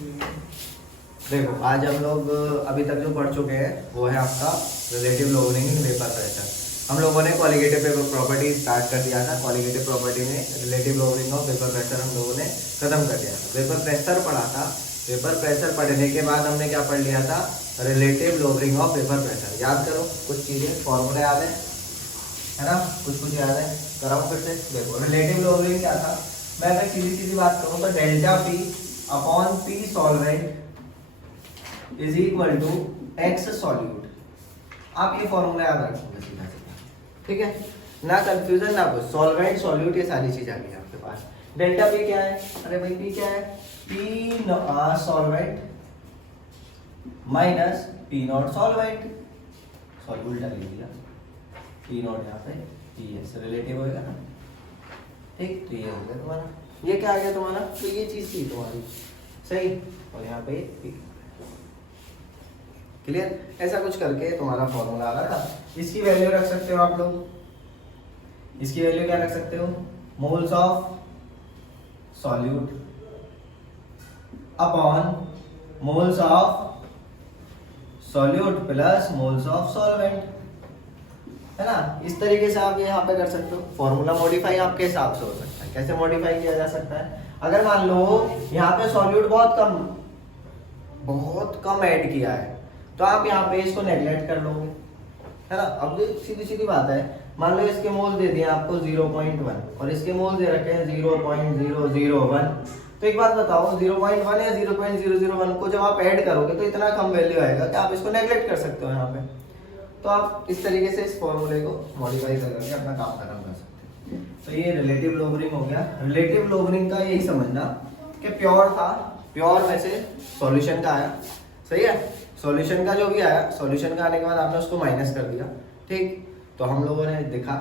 देखो आज हम लोग अभी तक जो पढ़ चुके हैं वो है आपका relative lowering in vapour pressure. हम लोगों ने क्वालिटेटिव पेपर प्रॉपर्टी स्टार्ट कर दिया था। क्वालिटेटिव प्रॉपर्टी में relative lowering of vapour pressure हम लोगों ने खत्म कर दिया था। वेपर प्रेशर पढ़ा था। वेपर प्रेशर पढ़ने के बाद हमने क्या पढ़ लिया था, relative lowering of vapour pressure. याद करो कुछ चीज़ें, फॉर्मूला याद है ना, कुछ याद है, कराओ फिर से। देखो रिलेटिव लोअरिंग क्या था, मैं अगर सीधी सीधी बात करूँ तो delta P upon P solvent is equal to x solute. आप ये फॉर्मूला याद रखोगे सीधा सीधा, ठीक है ना, कंफ्यूजन ना कुछ। सॉल्वेंट सॉल्यूट ये सारी चीज आ गई आपके पास। डेल्टा पी क्या है, अरे भाई पी क्या है, P solvent minus P not solvent, solute डाल दिया, पी नॉट यहाँ पे पी एस रिलेटिव होगा ना, ठीक। तो ये हो गया तुम्हारा, ये क्या आ गया तुम्हारा, तो ये चीज थी तुम्हारी सही, और यहाँ पे पी। क्लियर, ऐसा कुछ करके तुम्हारा फॉर्मूला आ रहा था। इसकी वैल्यू रख सकते हो आप लोग, इसकी वैल्यू क्या रख सकते हो, moles of solute upon moles of solute plus moles of solvent, है ना। इस तरीके से आप ये यहाँ पे कर सकते हो। फॉर्मूला मॉडिफाई आपके हिसाब से हो सकता है। कैसे मॉडिफाई किया जा सकता है, अगर मान लो यहाँ पे सॉल्यूट बहुत कम ऐड किया है तो आप यहाँ पे इसको नेगलेक्ट कर लोगे, है ना। अब सीधी सीधी बात है, मान लो इसके मोल दे दिए आपको 0.1 और इसके मोल दे रखे हैं 0.001, तो एक बात बताओ 0.1 या 0.001 को जब आप ऐड करोगे तो इतना कम वैल्यू आएगा कि आप इसको नेगलेक्ट कर सकते हो यहाँ पे। तो आप इस तरीके से इस फॉर्मूले को मॉडिफाई करके अपना काम खत्म कर सकते हैं। तो ये रिलेटिव लोअरिंग हो गया। रिलेटिव लोअरिंग का यही समझना कि प्योर था, प्योर में से सॉल्यूशन का आया, सही है। सॉल्यूशन का जो भी आया, सॉल्यूशन का आने के बाद आपने उसको माइनस कर दिया, ठीक। तो हम लोगों ने देखा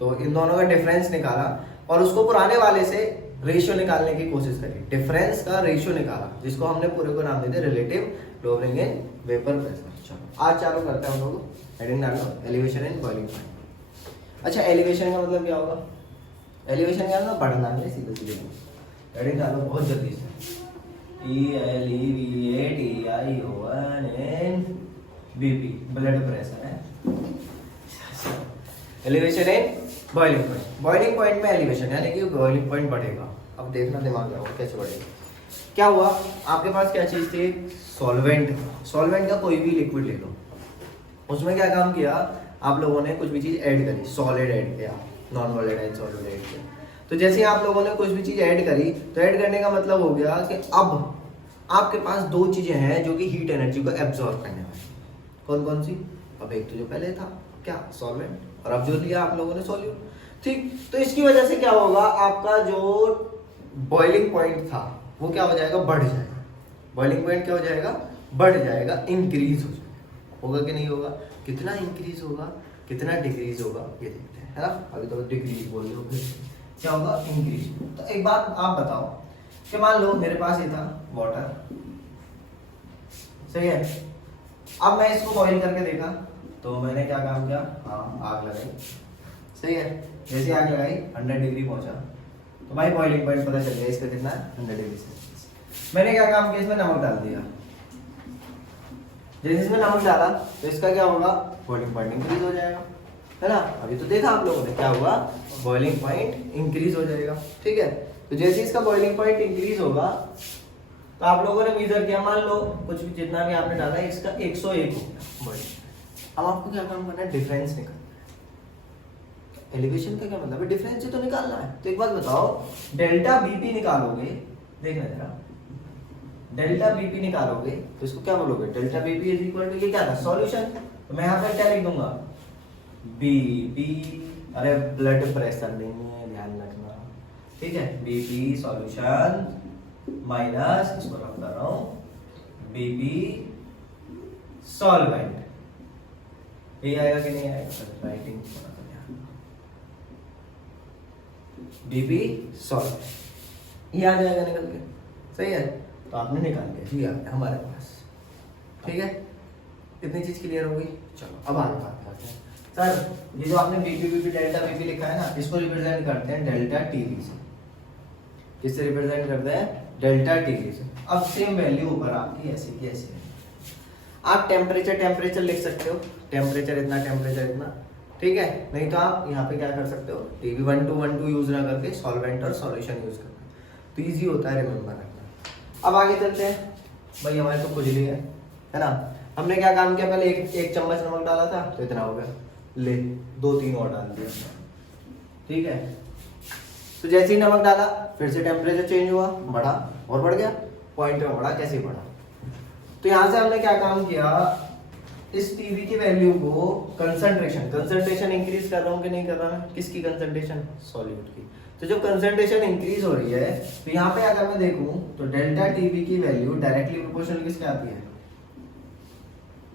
तो इन दोनों का डिफरेंस निकाला और उसको पुराने वाले से रेशियो निकालने की कोशिश करी। डिफरेंस का रेशियो निकाला, जिसको हमने पूरे को नाम दे दिया relative lowering in vapour pressure. चलो आज चालू करते हैं हम लोग। हेडिंग डाल लो, एलिवेशन इन बॉइलिंग पॉइंट। अच्छा एलिवेशन का मतलब क्या होगा, एलिवेशन क्या होगा, बढ़ना है सीधे सीधे। हेडिंग डालो बहुत जल्दी से, ELEVATION BP ब्लड प्रेशर है। Elevation in boiling point. Boiling point में एलिवेशन यानी कि बॉइलिंग पॉइंट बढ़ेगा। अब देखना दिमाग लगाओ कैसे बढ़ेगा। क्या हुआ, आपके पास क्या चीज थी, सॉल्वेंट। सॉल्वेंट का कोई भी लिक्विड ले लो, उसमें क्या काम किया आप लोगों ने, कुछ भी चीज ऐड करी, सॉलिड ऐड किया, नॉन वोलेटाइल सॉलिड ऐड किया। तो जैसे आप लोगों ने कुछ भी चीज ऐड करी तो ऐड करने का मतलब हो गया कि अब आपके पास दो चीजें हैं जो कि हीट एनर्जी को एब्जॉर्ब करने वाली। कौन कौन सी, अब एक तो जो पहले था क्या, सॉल्वेंट, और अब जो लिया आप लोगों ने सॉल्यूट, ठीक। तो इसकी वजह से क्या होगा, आपका जो बॉइलिंग पॉइंट था वो क्या हो जाएगा, बढ़ जाएगा। बॉइलिंग पॉइंट क्या हो जाएगा, बढ़ जाएगा, इंक्रीज हो जाएगा। होगा कि नहीं होगा, कितना इंक्रीज होगा, कितना डिक्रीज होगा, ये देखते हैं, है ना। अभी तो डिक्रीज बोल रहे हो, क्या होगा, इंक्रीज। तो एक बात आप बताओ कि मान लो मेरे पास ये था वाटर, सही है। अब मैं इसको बॉईल करके देखा तो मैंने क्या काम किया, हाँ आग लगाई, सही है। जैसे आग लगाई 100 डिग्री पहुंचा तो भाई बॉइलिंग पॉइंट पता चल गया इसका कितना है, 100 डिग्री सेल्सियस। मैंने क्या काम किया, इसमें नमक डाल दिया। जैसे इसमें नमक डाला तो इसका क्या होगा, बॉइलिंग पॉइंट इंक्रीज हो जाएगा, है ना। अभी तो देखा आप लोगों ने क्या हुआ, बॉइलिंग पॉइंट इंक्रीज हो जाएगा, ठीक है। तो जैसे इसका बॉइलिंग पॉइंट इंक्रीज होगा तो आप लोगों ने मेजर किया, मान लो कुछ भी जितना भी आपने डाला है इसका 101 हो गया बॉइलिंग। अब आपको क्या काम करना है, डिफरेंस निकालना है। एलिवेशन का क्या मतलब है, डिफरेंस से तो निकालना है। तो एक बात बताओ, डेल्टा बीपी निकालोगे, देखना जरा, डेल्टा बीपी निकालोगे तो इसको क्या बोलोगे, delta BP is equal to, ये क्या था, सॉल्यूशन। तो मैं यहाँ पर क्या लिख दूंगा, बीपी, अरे ब्लड प्रेशर नहीं है, ध्यान रखना, ठीक है। बीपी सॉल्यूशन माइनस, इसको रख कर रहा हूं, बीपी सॉल्वेंट। ये आएगा कि नहीं आएगा, राइटिंग बीपी सॉल्वेंट, ये आ जाएगा निकल के, सही है। तो आपने निकाल लिया, ये आ गया हमारे पास, ठीक है। इतनी चीज क्लियर हो गई। चलो अब आगे बात करते हैं। सर ये जो आपने बीपी बीपी डेल्टा बीपी लिखा है ना, इसको रिप्रेजेंट करते हैं डेल्टा टीवी से। किससे रिप्रेजेंट करते हैं? डेल्टा टीवी से। अब सेम वैल्यू ऊपर आपकी ऐसे की ऐसे है। आप टेम्परेचर लिख सकते हो, टेम्परेचर इतना, ठीक है। नहीं तो आप यहाँ पे क्या कर सकते हो, टीवी 1 to 1 यूज ना करके सॉल्वेंट और सॉल्यूशन यूज करना, तो ईजी होता है रिमेम्बर रखना। अब आगे चलते हैं भाई, हमारे तो खुजली है ना। हमने क्या काम किया, पहले एक चम्मच नमक डाला था तो इतना हो गया, ले 2-3 और डाल दिया, ठीक है। तो जैसे ही नमक डाला फिर से टेम्परेचर चेंज हुआ, बढ़ा और बढ़ गया, पॉइंट में बढ़ा, कैसे बढ़ा। तो यहाँ से हमने क्या काम किया, इस टीवी की वैल्यू को कंसंट्रेशन इंक्रीज कर रहा हूँ कि नहीं कर रहा है, किसकी कंसंट्रेशन? सॉल्यूट की। तो जब कंसंट्रेशन इंक्रीज हो रही है तो यहाँ पे अगर मैं देखूं तो डेल्टा टीवी की वैल्यू डायरेक्टली प्रोपोर्शनल किसके आती है?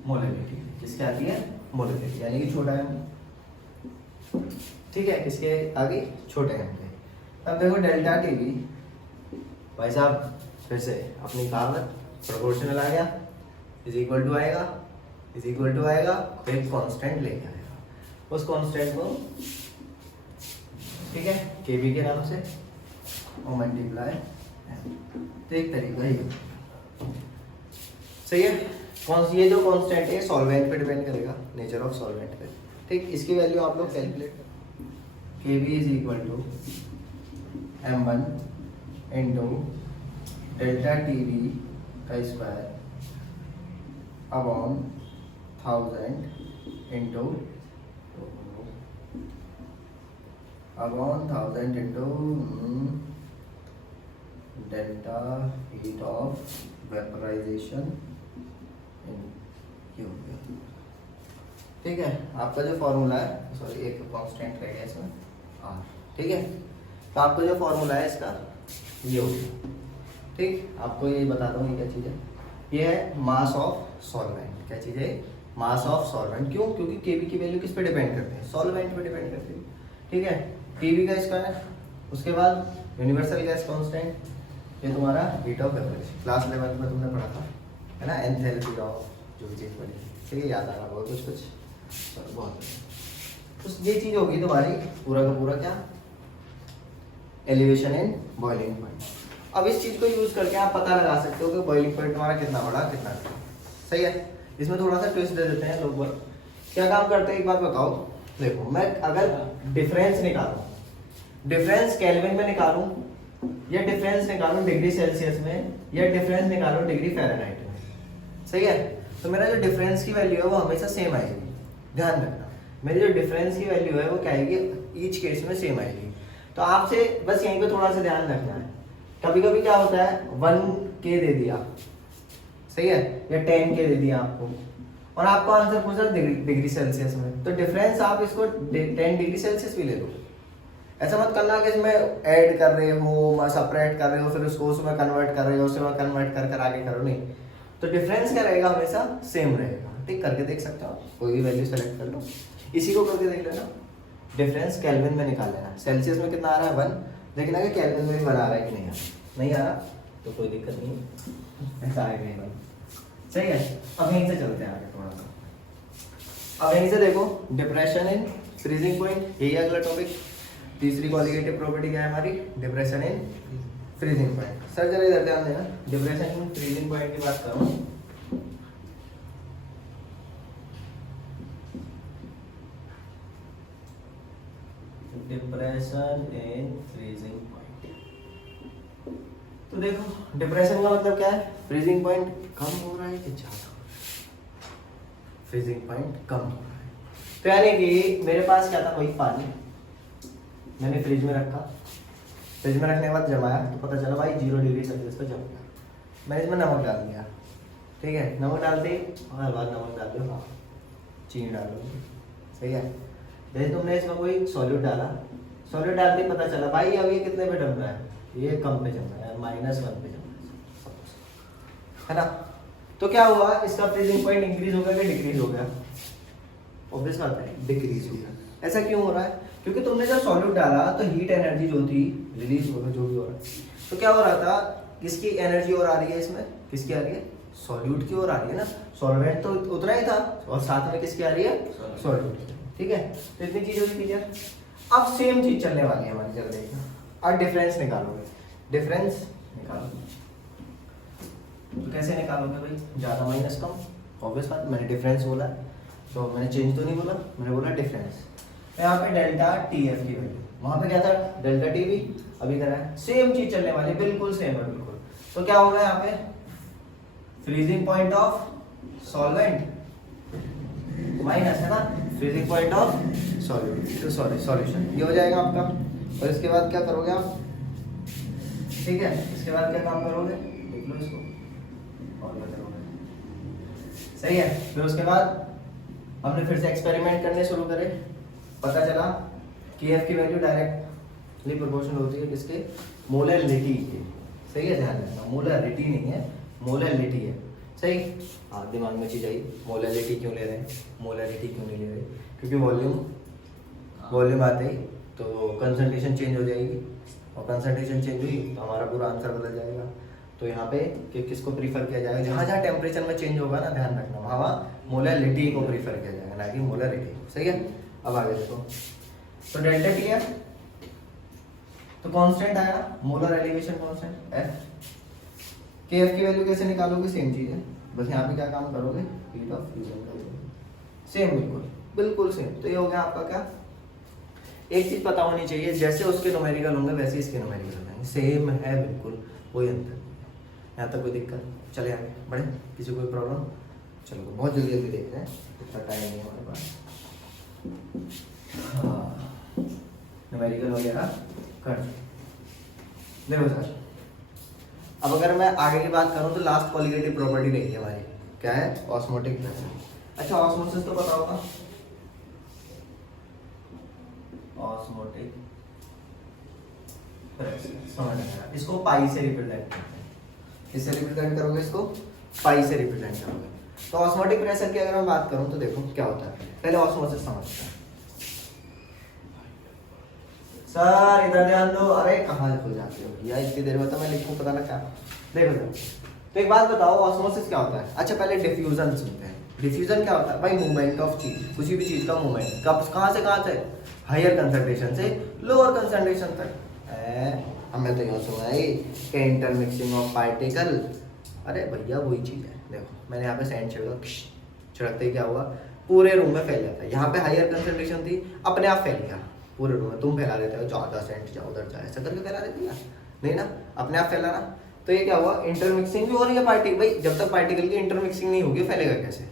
मोलरिटी। किसके आती है? मोलरिटी, यानी कि छोटा एम, ठीक है, किसके आगे? छोटे एम पे। अब देखो डेल्टा टीवी भाई साहब फिर से अपनी कहावत प्रोपोर्शनल आ गया, इज इक्वल टू आएगा, फिर एक कांस्टेंट लेके आएगा, उस कांस्टेंट को, ठीक है, केवी के नाम से और मल्टीप्लाई, तो एक तरीका ही सही है। ये जो कांस्टेंट है सॉल्वेंट पे डिपेंड करेगा, नेचर ऑफ सॉल्वेंट पे, ठीक। इसकी वैल्यू आप लोग कैलकुलेट करो, KV is equal to m1 into delta TV का square upon 1000 into delta heat of vaporisation, ठीक है। आपका जो फॉर्मूला है, सॉरी एक कांस्टेंट रह गया इसमें r, ठीक है। तो आपका जो फॉर्मूला है इसका ये होगा, ठीक। आपको ये बताता हूँ ये क्या चीज़ है, ये है मास ऑफ सॉल्वेंट। क्या चीज़ है? Mass of solvent. क्यों? क्योंकि केवी की वैल्यू किस पे डिपेंड करते हैं? सॉल्वेंट पे डिपेंड करते हैं, ठीक है। टीवी का स्क्वायर, उसके बाद यूनिवर्सल गैस कांस्टेंट, ये तुम्हारा हीट ऑफ वेपराइजेशन, क्लास 11 में तुमने पढ़ा था, है ना, एंथैल्पी ऑफ जो भी चीज़ पढ़ी, ठीक है, याद आ रहा होगा कुछ बहुत। तो ये चीज़ होगी तुम्हारी पूरा का पूरा क्या, एलिवेशन इन बॉइलिंग पॉइंट। अब इस चीज़ को यूज करके आप पता लगा सकते हो कि बॉइलिंग पॉइंट तुम्हारा कितना बड़ा कितना कम, सही है। इसमें थोड़ा सा ट्विस्ट दे देते हैं लोग, क्या काम करते हैं एक बात बताओ। देखो मैं अगर डिफरेंस निकालूं, डिफरेंस केल्विन में निकालूं, या डिफरेंस निकालूं डिग्री सेल्सियस में, या डिफरेंस निकालूं डिग्री फ़ारेनहाइट में, सही है। तो मेरा जो डिफरेंस की वैल्यू है वो हमेशा सेम आएगी, ध्यान रखना। मेरी जो डिफरेंस की वैल्यू है वो क्या आएगी, ईच केस में सेम आएगी। तो आपसे बस यहीं पे थोड़ा सा ध्यान रखना है, कभी कभी क्या होता है 1K दे दिया, सही है, या 10K दे दिया आपको, और आपको आंसर पूछा डिग्री सेल्सियस में, तो डिफरेंस आप इसको 10 डिग्री सेल्सियस भी ले लो। ऐसा मत करना कि इसमें ऐड कर रहे हो, सेपरेट कर रहे हो, फिर उसको उसमें कन्वर्ट कर रहे हो, उसमें कन्वर्ट कर आगे करो, नहीं। तो डिफरेंस क्या रहेगा, हमेशा सेम रहेगा, ठीक। करके देख सकते हो, कोई भी वैल्यू सेलेक्ट कर लो, इसी को करके देख लेना। डिफरेंस केल्विन में निकाल लेना, सेल्सियस में कितना आ रहा है 1, देखना कि केल्विन में भी बना रहा है कि नहीं आ रहा, तो कोई दिक्कत नहीं है, ऐसा आएगा नहीं, सही है। अब यहीं से चलते हैं आगे थोड़ा सा। अब यहीं से देखो, डिप्रेशन इन फ्रीजिंग पॉइंट, यही अगला टॉपिक। तीसरी कॉलिगेटिव प्रॉपर्टी क्या है हमारी, depression in freezing point. Sir जरा इधर ध्यान देना, डिप्रेशन इन फ्रीजिंग पॉइंट की बात करूँ, डिप्रेशन इन फ्रीजिंग पॉइंट। तो देखो डिप्रेशन का मतलब क्या है, फ्रीजिंग पॉइंट कम हो रहा है कि ज्यादा हो रहा है, फ्रीजिंग पॉइंट कम हो रहा है। तो यानी कि मेरे पास क्या था, वही पानी मैंने फ्रिज में रखा, फ्रिज में रखने के बाद जमाया तो पता चला भाई 0 डिग्री सेल्सियस पे जम गया। मैंने इसमें नमक डाल दिया, ठीक है, नमक डालते और बाद नमक डाल दो, हाँ चीनी डाल दो, सही है। जैसे तुमने इसमें कोई सॉल्यूट डाला, सॉल्यूट डालते पता चला भाई अब ये कितने पे जम रहा है, ये कम पे जम रहा है, -1 पे जम रहा है ना। तो क्या हुआ, इसका फ्रीजिंग पॉइंट इंक्रीज हो गया कि डिक्रीज हो गया? ऑब्वियस बात है, डिक्रीज हो गया। ऐसा क्यों हो रहा है, क्योंकि तुमने जब सॉल्यूट डाला तो हीट एनर्जी जो थी रिलीज हो गई, जो भी हो रहा है। तो क्या हो रहा था, किसकी एनर्जी और आ रही है इसमें, किसकी आ रही है, सॉल्यूट की ओर आ रही है ना। सॉल्वेंट तो उतना ही था और साथ में किसकी आ रही है, सॉल्यूट की, ठीक है। तो इतनी चीज होगी क्लियर। अब सेम चीज चलने वाली है हमारी, जरा देखना। अब डिफरेंस निकालोगे, डिफरेंस निकालो। तो कैसे निकालोगे भाई, ज़्यादा माइनस कम, ऑब्वियस बात, मैंने डिफरेंस बोला तो मैंने चेंज तो नहीं बोला, मैंने बोला डिफरेंस। तो यहाँ पे डेल्टा टी एफ की वैल्यू, वहाँ पे क्या था डेल्टा टी वी, अभी करा है सेम चीज चलने वाली, बिल्कुल सेम है बिल्कुल। तो क्या होगा यहाँ पे freezing point of solvent minus है ना, फ्रीजिंग पॉइंट ऑफ सॉल्यूशन, ये हो जाएगा आपका। और इसके बाद क्या करोगे आप, ठीक है, इसके बाद क्या काम करोगे देख लो इसको और क्या करोगे, सही है। फिर उसके बाद हमने फिर से एक्सपेरिमेंट करने शुरू करे, पता चला कि एफ की वैल्यू डायरेक्टली प्रोपोर्शनल होती है किसके, मोलैरिटी के, सही है, ध्यान रखना मोलैरिटी नहीं है, मोलैरिटी है, सही। हाँ दिमाग में चीज आई, मोलैरिटी क्यों ले रहे हैं, मोलैरिटी क्यों नहीं ले रहे, क्योंकि वॉल्यूम आते ही तो कंसंट्रेशन चेंज हो जाएगी, और कंसंट्रेशन चेंज हुई तो हमारा पूरा आंसर बदल जाएगा। तो यहाँ पे कि किसको प्रीफर किया जाएगा, जहाँ जहाँ टेम्परेचर में चेंज होगा ना, ध्यान रखना वहाँ मोलैरिटी को प्रीफर किया जाएगा, ना कि मोलैरिटी, सही है। अब आगे देखो, तो डेल्टा टी एफ तो कांस्टेंट आया, मोलर एलिवेशन कांस्टेंट एफ, के एफ की वैल्यू कैसे निकालोगे, सेम चीज है, बस यहाँ पे क्या काम करोगे, हीट ऑफ फ्यूजन का सेम, बिल्कुल सेम। तो ये हो गया आपका क्या, एक चीज पता होनी चाहिए, जैसे उसके न्यूमेरिकल होंगे वैसे इसके न्यूमेरिकल हो जाएंगे, सेम है बिल्कुल, कोई अंतर नहीं है। यहाँ तक कोई दिक्कत, चले आगे बढ़े, किसी कोई प्रॉब्लम, चलो बहुत जल्दी जल्दी देखते हैं, इतना टाइम नहीं है हमारे पास। हाँ न्यूमेरिकल वगैरह कर देखो सर। अब अगर मैं आगे की बात करूँ तो लास्ट कॉलिगेटिव प्रॉपर्टी रहेगी हमारी, क्या है, ऑस्मोटिक प्रेशर। अच्छा ऑस्मोसिस तो पता होगा, ऑस्मोटिक प्रेशर समझ आएगा, इसको पाई से रिप्रेजेंट करते हैं, किससे रिप्रेजेंट करोगे, इसको पाई से रिप्रेजेंट करोगे। तो ऑस्मोटिक प्रेशर की अगर मैं बात करूं तो देखो क्या होता है, पहले ऑस्मोसिस समझते हैं। सर इधर ध्यान दो, अरे कहाँ खो जाते हो भैया, इतनी देर में तो मैं लिखूं पता ना क्या, देखो। तो एक बात बताओ ऑस्मोसिस क्या होता है। अच्छा पहले डिफ्यूजन सुनते हैं। डिफ्यूजन क्या होता है भाई, मूवमेंट ऑफ चीज, किसी भी चीज का मूवमेंट, कब कहाँ से कहाँ तक, हायर कंसंट्रेशन से लोअर कंसंट्रेशन तक। हमें तो यहाँ सुना है कि इंटरमिक्सिंग ऑफ पार्टिकल, अरे भैया वही चीज है। देखो मैंने यहाँ पे सैंड छिड़का, छिड़कते ही क्या हुआ, पूरे रूम में फैल जाता है। यहाँ पे हायर कंसंट्रेशन थी, अपने आप फैल गया पूरे रूम में। तुम फैला देते हो, ज्यादा सेंट जाओ उधर जाए, ऐसा करके फैला देती है नहीं ना, अपने आप फैला ना। तो ये क्या हुआ, इंटरमिक्सिंग भी हो रही है पार्टिकल, भाई जब तक पार्टिकल की इंटरमिक्सिंग नहीं होगी फैलेगा कैसे,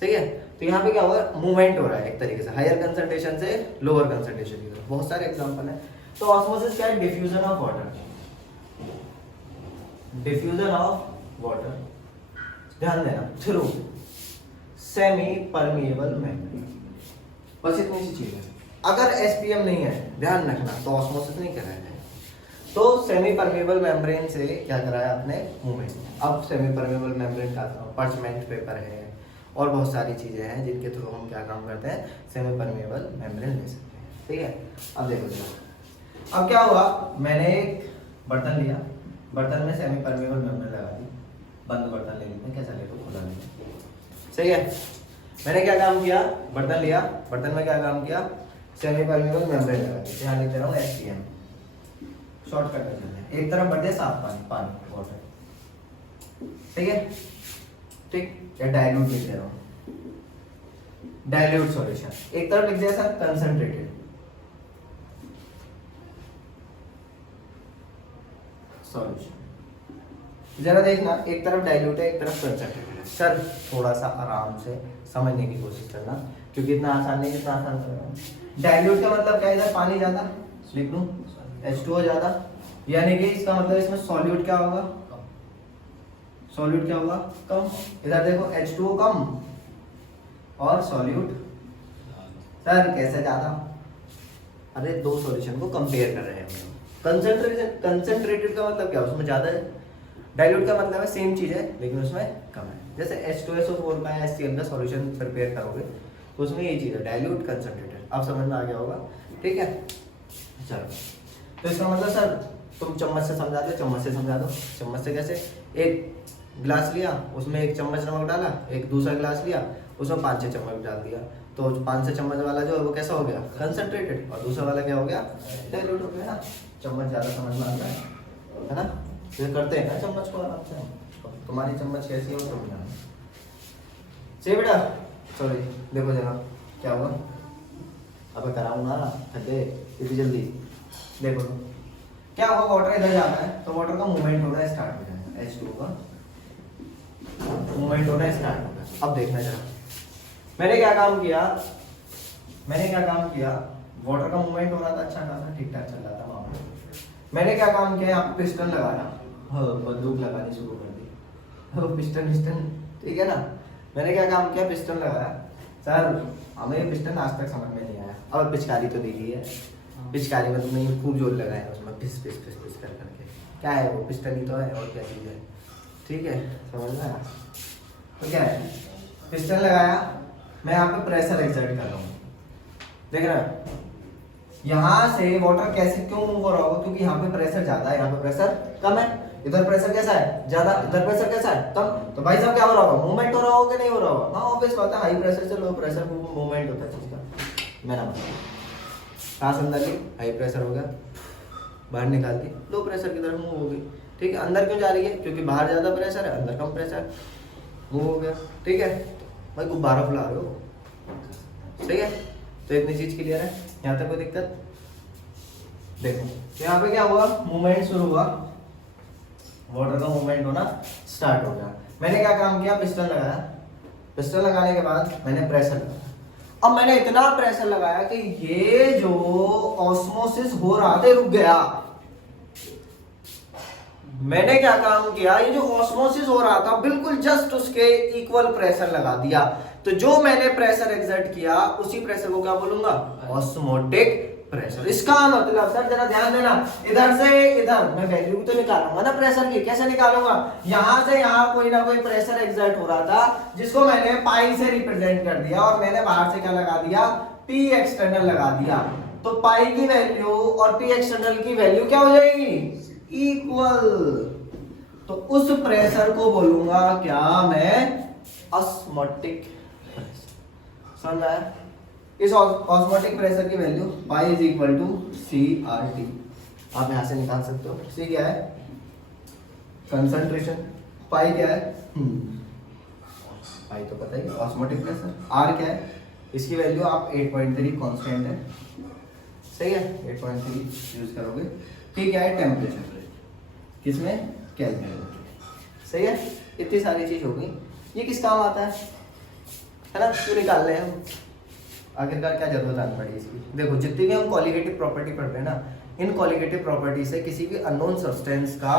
सही है। तो यहाँ पे क्या हुआ, मूवमेंट हो रहा है एक तरीके से, हायर कंसंट्रेशन से लोअर कंसंट्रेशन की तरफ। बहुत सारे एग्जांपल है। तो ऑस्मोसिस क्या है, diffusion of water, diffusion of water, ध्यान देना, थ्रू सेमी परमिएबल मेम्ब्रेन, बस इतनी सी चीज है। अगर एसपीएम नहीं है, ध्यान रखना, तो ऑस्मोसिस नहीं कराया जाएगा। तो सेमी परमेबल मेम्ब्रेन से क्या कराया आपने, मूवमेंट। अब सेमी परमेबल मेम्ब्रेन का पर्चमेंट पेपर है और बहुत सारी चीजें हैं जिनके थ्रू हम क्या काम करते हैं, सेमी परमेबल मेम्ब्रेन ले सकते हैं, ठीक है। अब देखो अब क्या हुआ, मैंने एक बर्तन लिया, बर्तन में सेमी परमेबल मेम्ब्रेन लगा दी, बंद बर्तन ले लेते हैं, कैसा ले लो, खुला नहीं, सही है। मैंने क्या काम किया, बर्तन लिया, बर्तन में क्या काम किया, सेमी परमेबल मेम्ब्रेन लगा दी, यहाँ लिख दे रहा हूँ एसपीएम, शॉर्टकट कर लेते हैं। एक तरफ बढ़ जाए साफ पानी, पानी वाटर, ठीक है, ठीक, या डाइल्यूट लिख दे रहा हूँ, डाइल्यूट सॉल्यूशन। एक तरफ लिख दिया सर कंसंट्रेटेड, सॉल्यूशन। जरा देखना, एक तरफ डाइल्यूट है, एक तरफ कंसंट्रेटेड है। सर थोड़ा सा आराम से समझने की कोशिश करना, क्योंकि इतना आसान नहीं, इतना आसान कर रहा हूँ। डाइल्यूट का मतलब क्या है, इधर पानी ज्यादा लिख लूँ, H2O ज्यादा, यानी कि इसका मतलब इसमें सॉल्यूट क्या होगा, सॉल्यूट क्या होगा, कम। इधर देखो H2O कम और सॉल्यूट, सर कैसे ज्यादा, अरे दो सॉल्यूशन को कंपेयर कर रहे हैं हम। कंसंट्रेटेड का मतलब क्या, उसमें ज्यादा है, डाइल्यूट का मतलब है सेम चीज है लेकिन उसमें कम है। जैसे H2SO4 का HCl का सॉल्यूशन प्रिपेयर करोगे तो उसमें ये चीज है, डाइल्यूट कंसंट्रेटेड। आप समझ में आ गया होगा, ठीक है। चलो तो इसका मतलब सर तुम चम्मच से समझा दो, चम्मच से समझा दो। चम्मच से कैसे, एक गिलास लिया, उसमें 1 चम्मच नमक डाला, एक दूसरा गिलास लिया, उसमें 5-6 चम्मच डाल दिया, तो 5 चम्मच वाला जो है वो कैसा हो गया, कंसंट्रेटेड, और दूसरा वाला क्या हो गया, डाइल्यूट हो गया ना। चम्मच ज़्यादा समझ में आता है, है ना? ये करते हैं ना चम्मच को आराम से। तुम्हारी चम्मच कैसी है वो तुम जानो। सही बेटा, सॉरी देखो जरा क्या हुआ। अब कराऊँ ना, थके इतनी जल्दी। देखो क्या हुआ, वाटर इधर जाता है तो वाटर का मूवमेंट होना स्टार्ट हो जाएगा, H2 का मूवमेंट होना स्टार्ट होगा। अब देखना जरा मैंने क्या काम किया, वाटर का मूवमेंट हो रहा था, अच्छा खासा ठीक ठाक चल रहा था वहां पे। मैंने क्या काम किया, यहाँ पे पिस्टन लगाया, बंदूक लगानी शुरू कर दी। पिस्टन ठीक है ना। मैंने क्या काम किया, पिस्टन लगाया। सर हमें ये पिस्टन आज तक समझ में नहीं आया। अब पिचकारी तो दी है, पिचकारी में तुमने खूब जोर लगाया उसमें, पिस कर करके। क्या है वो, पिस्टन ही तो है और क्या चीज़ है। ठीक है, समझ में आया। तो क्या है, पिस्टन लगाया, मैं यहाँ पे प्रेशर एक्सर्ट कर रहा हूँ। देख रहे हैं यहाँ से वाटर कैसे क्यों मूव हो रहा होगा, क्योंकि यहाँ पे प्रेशर ज्यादा है, यहाँ पे प्रेशर कम है। इधर प्रेशर कैसा है, ज्यादा, इधर प्रेशर कैसा है, कम। तो भाई साहब क्या हो रहा होगा, मूवमेंट हो रहा होगा कि नहीं हो रहा होगा। हाँ ऑब्वियस बात है, हाई प्रेशर से लो प्रेशर मूवमेंट होता है चीज का। मेरा मतलब सांस अंदर की हाई प्रेशर हो गया, बाहर निकाल दी लो प्रेशर की तरफ मूव हो गई। ठीक है, अंदर क्यों जा रही है, क्योंकि बाहर ज्यादा प्रेशर है, अंदर कम प्रेशर, मूव हो गया। ठीक है, भाई गुब्बारा फुला रहे हो, सही है। तो इतनी चीज क्लियर है, यहाँ तक कोई दिक्कत। देखो तो यहाँ पे क्या हुआ, मूवमेंट शुरू हुआ, वाटर का मूवमेंट होना स्टार्ट हो गया। मैंने क्या काम किया, पिस्टन लगाया। पिस्टन लगाने के बाद मैंने प्रेशर लगाया। अब मैंने इतना प्रेशर लगाया कि ये जो ऑस्मोसिस हो रहा था रुक गया। मैंने क्या काम किया, ये जो ऑस्मोसिस हो रहा था बिल्कुल जस्ट उसके इक्वल प्रेशर लगा दिया। तो जो मैंने प्रेशर एक्सर्ट किया उसी प्रेशर को क्या बोलूंगा, ऑस्मोटिक प्रेशर। इसका मतलब सर जरा ध्यान देना, इधर से इधर मैं वैल्यू तो निकालूंगा ना प्रेशर की। कैसे निकालूंगा, यहां से यहां कोई ना कोई प्रेशर एक्सर्ट हो रहा था जिसको मैंने पाई से रिप्रेजेंट कर दिया, और मैंने बाहर से क्या लगा दिया, पी एक्सटर्नल लगा दिया। तो पाई की वैल्यू और पी एक्सटर्नल की वैल्यू क्या हो जाएगी, इक्वल। तो उस प्रेशर को बोलूंगा क्या मैं, ऑस्मोटिक प्रेशर। समझ आया। इस ऑस्मोटिक प्रेशर की value pi is equal to CRT। आप यहां से निकाल सकते हो। C क्या है, कंसंट्रेशन, पाई क्या है, पाई तो पता ही, ऑस्मोटिक प्रेशर। R क्या है, इसकी वैल्यू आप 8.3 कांस्टेंट है, सही है, 8.3 यूज करोगे। ठीक है, टेम्परेचर किसमें, केल्विन, सही है। इतनी सारी चीज हो गई, ये किस काम आता है ना, क्यों निकाल रहे हैं हम, आखिरकार क्या जरूरत आनी पड़ी इसकी। देखो जितनी भी हम क्वालिटेटिव प्रॉपर्टी पढ़ रहे हैं ना, इन क्वालिटेटिव प्रॉपर्टी से किसी भी अननोन सब्सटेंस का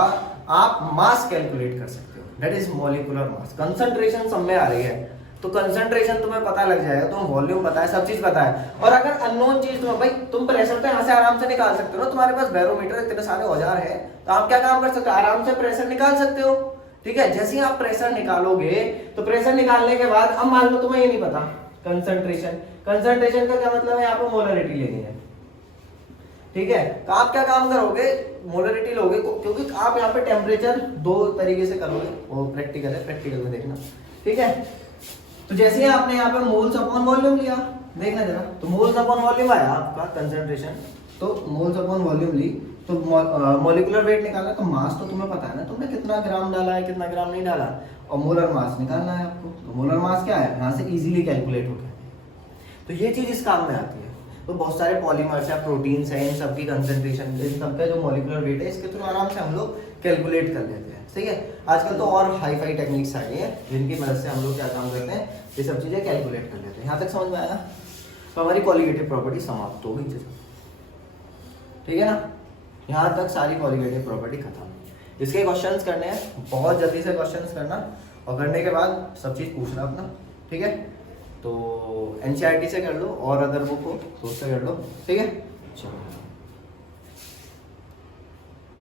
आप मास कैलकुलेट कर सकते हो, that is molecular mass. Concentration सब में आ रही है तो कंसंट्रेशन तुम्हें पता लग जाएगा, तुम्हें वॉल्यूम पता है, सब चीज पता है। और अगर अननोन चीज तुम्हें, भाई तुम प्रेशर तो यहाँ से आराम से निकाल सकते हो ना, तुम्हारे पास बैरोमीटर इतने सारे औजार है, तो आप क्या काम कर सकते हो, आराम से प्रेशर निकाल सकते हो। ठीक है, जैसे ही आप प्रेशर निकालोगे तो प्रेशर निकालने के बाद अब मान लो तुम्हें ये नहीं पता कंसंट्रेशन का क्या मतलब है, यहाँ पे मोलरिटी लेनी है। ठीक है, तो आप क्या काम करोगे, मोलरिटी लोगे, क्योंकि आप यहाँ पे टेम्परेचर दो तरीके से करोगे, वो प्रैक्टिकल है, प्रैक्टिकल में देखना। ठीक है, तो जैसे ही आपने यहाँ पे मोल्स अपॉन वॉल्यूम लिया, देखना जरा, तो मोल्स अपॉन वॉल्यूम आया आपका कंसंट्रेशन, तो मोल्स अपॉन वॉल्यूम ली, तो मॉलिक्यूलर वेट निकालना, तो मास तो तुम्हें पता है ना, तुमने कितना ग्राम डाला है कितना ग्राम नहीं डाला, और मोलर मास निकालना है आपको। तो मोलर मास क्या है, यहाँ से इजीली कैलकुलेट हो गया। तो ये चीज इस काम में आती है। तो बहुत सारे पॉलीमर्स या प्रोटीन्स हैं, इन सबकी कंसंट्रेशन, इन सबका जो मॉलिक्यूलर वेट है, इसके थ्रू आराम से हम लोग कैलकुलेट कर लेते हैं। सही है, आजकल तो और हाई फाई टेक्निक्स आ गई हैं जिनकी मदद से हम लोग क्या काम करते हैं, ये सब चीजें कैलकुलेट कर लेते हैं। यहाँ तक समझ में आया, तो हमारी क्वालिटेटिव प्रॉपर्टी समाप्त हो गई। ठीक है ना, यहाँ तक सारी क्वालिटेटिव प्रॉपर्टी खत्म। इसके क्वेश्चंस करने हैं, बहुत जल्दी से क्वेश्चंस करना, और करने के बाद सब चीज़ पूछना अपना। ठीक है, तो NCERT से कर लो, और अदर बुक हो तो उससे कर लो। ठीक है, चलो।